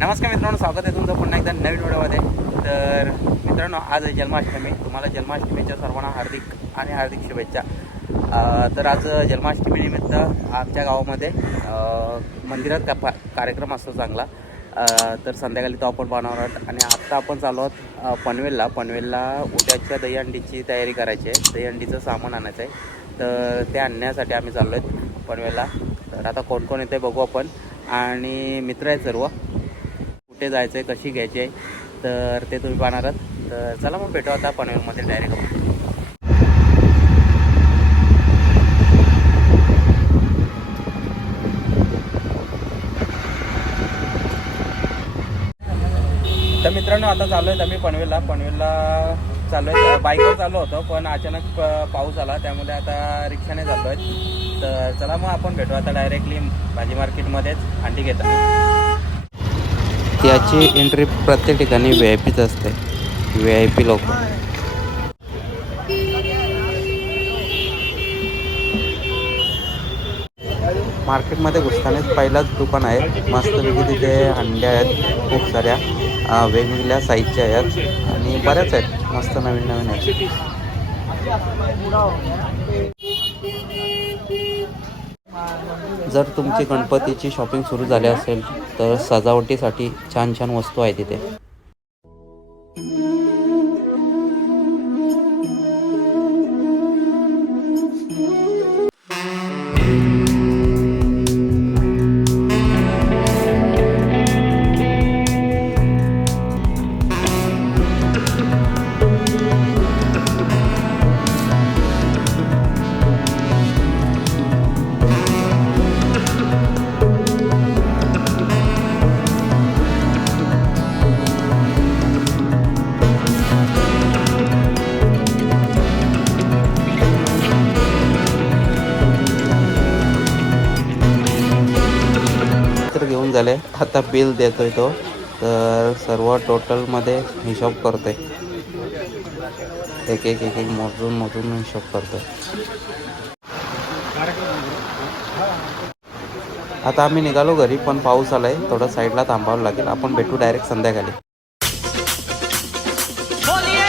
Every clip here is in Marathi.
नमस्कार मित्रांनो स्वागत आहे तुमचं पुन्हा एकदा नवीन व्हिडिओमध्ये. तर मित्रांनो आज आहे जन्माष्टमी. तुम्हाला जन्माष्टमीच्या सर्वांना हार्दिक आणि हार्दिक शुभेच्छा. तर आज जन्माष्टमीनिमित्त आमच्या गावामध्ये मंदिरात का पा- कार्यक्रम असतो चांगला. तर संध्याकाळी तो आपण बनवणार आहोत. आणि आत्ता आपण चालू आहोत पनवेलला. पनवेलला उद्याच्या दहीहंडीची तयारी करायची आहे. दहीहंडीचं सामान आणायचं आहे. तर ते आणण्यासाठी आम्ही चाललो आहेत पनवेलला. तर आता कोण कोण येते बघू आपण. आणि मित्र आहेत सर्व. कुठे जायचं आहे कशी घ्यायची आहे तर ते तुम्ही पाहणार आहात. तर चला मग भेटू आता पनवेलमध्ये डायरेक्ट तर मित्रांनो आता चालू आहेत आम्ही पनवेलला. पनवेलला चालू आहे बाईकवर चालू होतो पण अचानक पाऊस आला त्यामुळे आता रिक्षाने चाललो आहेत तर चला मग आपण भेटू आता डायरेक्टली भाजी मार्केटमध्येच अंडी घेता त्याची एंट्री प्रत्येक ठिकाणी व्ही आय पीच असते. व्ही आय पी लोक. मार्केटमध्ये घुसतानाच पहिलाच दुकान आहे. मस्तपैकी तिथे हंड्या आहेत. खूप साऱ्या वेगवेगळ्या साईजच्या आहेत. आणि बऱ्याच आहेत. मस्त नवीन नवीन आहेत. जर तुमची गणपतीची शॉपिंग सुरू झाली असेल तर सजावटीसाठी छान छान वस्तू आहे तिथे. आता बिल देतोय तो. तर सर्व टोटलमध्ये हिशोब करतोय. एक एक एक एक मोजून मोजून हिशोब करतोय. आता आम्ही निघालो घरी पण पाऊस आलाय. थोडं साईडला थांबावं लागेल. आपण भेटू डायरेक्ट संध्याकाळी. बोलिए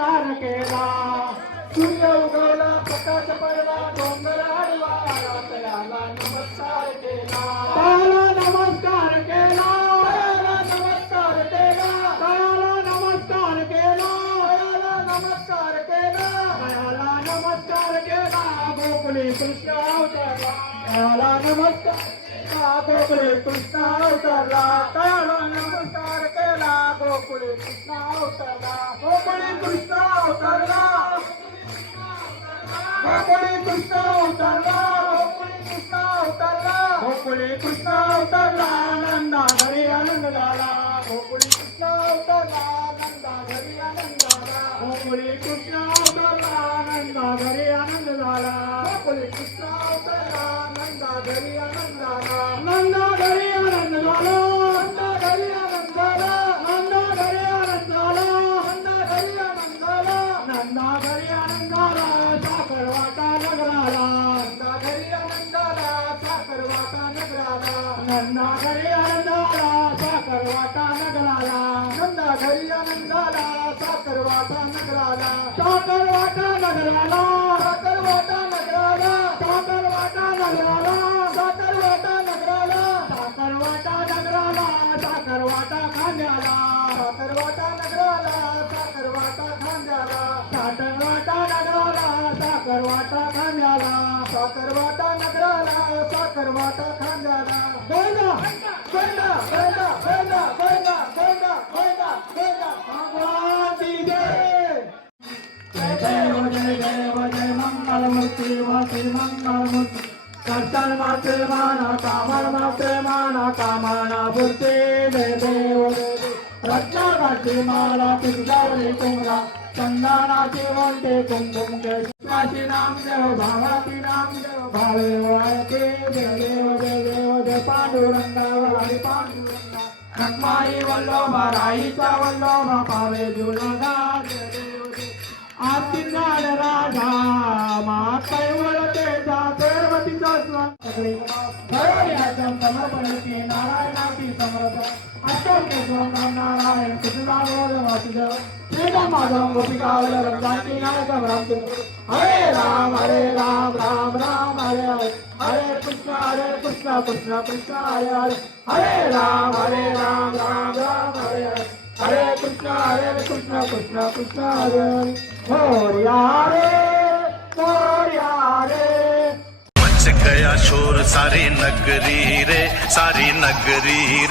विस्तार केला. सूर्य उगवला प्रकाश पडला डोंगर आडवा आला नमस्कार केला. तयाला नमस्कार केला. नमस्कार केला. नमस्कार केला. नमस्कार केला. नमस्कार केला. कृष्ण अवतरला. तयाला नमस्कार केला. कृष्ण अवतरला. नमस्कार केला. गोकुळी कृष्ण अवतरला. కృష్ణ ఉతల్లా గోకులి కృష్ణ ఉతల్లా గోకులి కృష్ణ ఉతల్లా ఆనంద హరి ఆనంద లాలా గోకులి కృష్ణ ఉతల్లా ఆనంద హరి ఆనంద లాలా గోకులి కృష్ణ ఉతల్లా ఆనంద హరి ఆనంద లాలా గోకులి కృష్ణ ఉతల్లా वाटा नगराला साखर वाटा खांद्याला. वाटा नगराला साखर वाटा खांद्याला. साखर वाटा नगराला साखर वाटा खांद्याला. गोंदा गोंदा गोंदा गोंदा गोंदा गोंदा गोंदा गोंदा भगवान की जय। जय देव जय जय मंगल मूर्ती वासी मंगल मूर्ती. कर्तन माते माना कामन माते माना कामना जय देव देव रक्षामाला पिंजावली कुमरा चंदनाची म्हणते कुमकुम कृष्णाची नाम देव भावाची नाम देव भावे वाळके जय देव जय देव जय पांडुरंगा वाळी पांडुरंगा रखमाई वल्लोभा राईचा वल्लोभा पावे जुलगा आतिनाल राधा मा कैवळ ते जाते वळते जागरवतीचा स्वान सगळे भरवयाचं नारायणाची समर्पण. अष्टके सोमनाम नारायण कृष्णा वासुदेव. श्रीराम माधव नायक हरे राम हरे राम राम राम हरे हरे. हरे कृष्ण हरे कृष्ण कृष्ण कृष्ण हरे हरे. हरे राम हरे राम राम राम हरे हरे. हरे कृष्ण हरे कृष्ण कृष्ण कृष्ण हरे हरे. मोरया रे रे मच गया शोर सारी नगरी रे सारी नगरी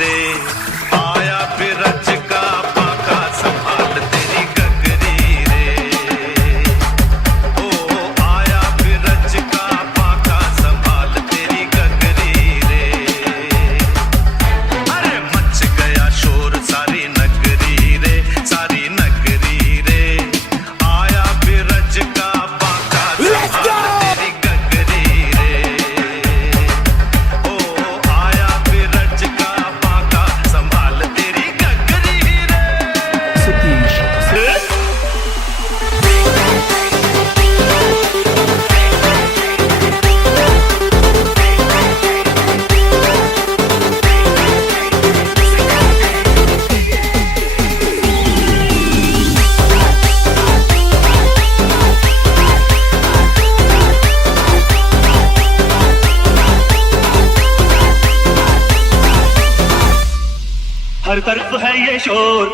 हर तरफ है ये शोर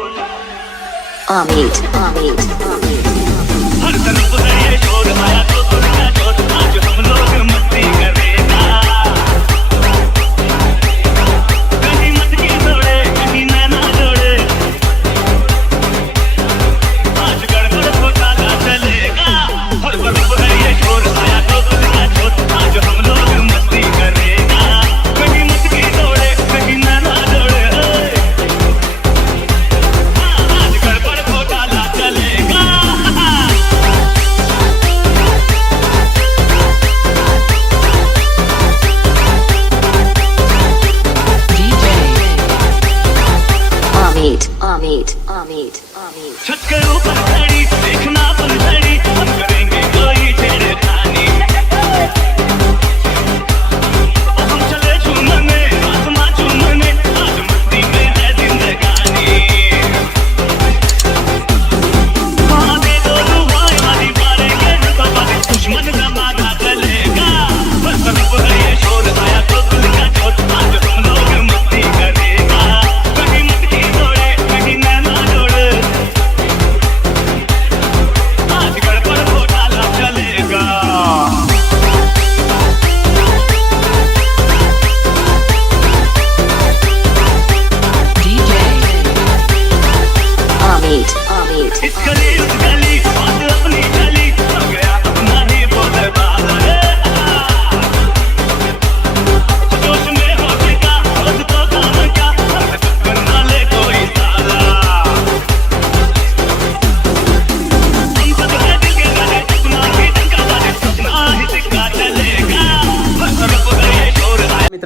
Amit, Amit. हर तरफ है ये शोर आया तो दुनिया शोर आज हम लोग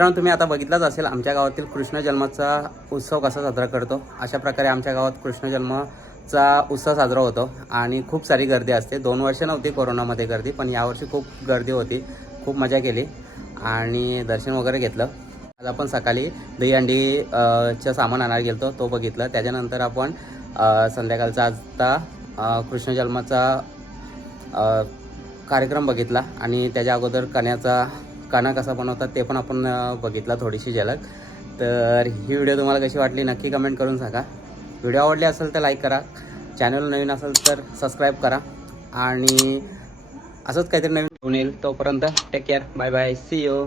मित्रांनो तुम्ही आता बघितलाच असेल आमच्या गावातील कृष्ण जन्माचा उत्सव कसा साजरा करतो. अशा प्रकारे आमच्या गावात कृष्ण जन्माचा उत्सव साजरा होतो. आणि खूप सारी गर्दी असते. दोन वर्ष नव्हती कोरोनामध्ये गर्दी पण यावर्षी खूप गर्दी होती. खूप मजा केली आणि दर्शन वगैरे घेतलं. आज आपण सकाळी दहीहंडी चं सामान आणायला गेलो तो बघितलं. त्याच्यानंतर आपण संध्याकाळचा आजचा कृष्ण जन्माचा कार्यक्रम बघितला. आणि त्याच्या अगोदर कण्याचा काना कसा बनवतात ते पण आपण बघितला थोडीशी झलक. तर ही व्हिडिओ तुम्हाला कशी वाटली नक्की कमेंट करून सांगा. व्हिडिओ आवडली असेल तर लाईक करा. चॅनल नवीन असेल तर सबस्क्राईब करा. आणि असंच काहीतरी नवीन घेऊन येईल तोपर्यंत take care bye bye see you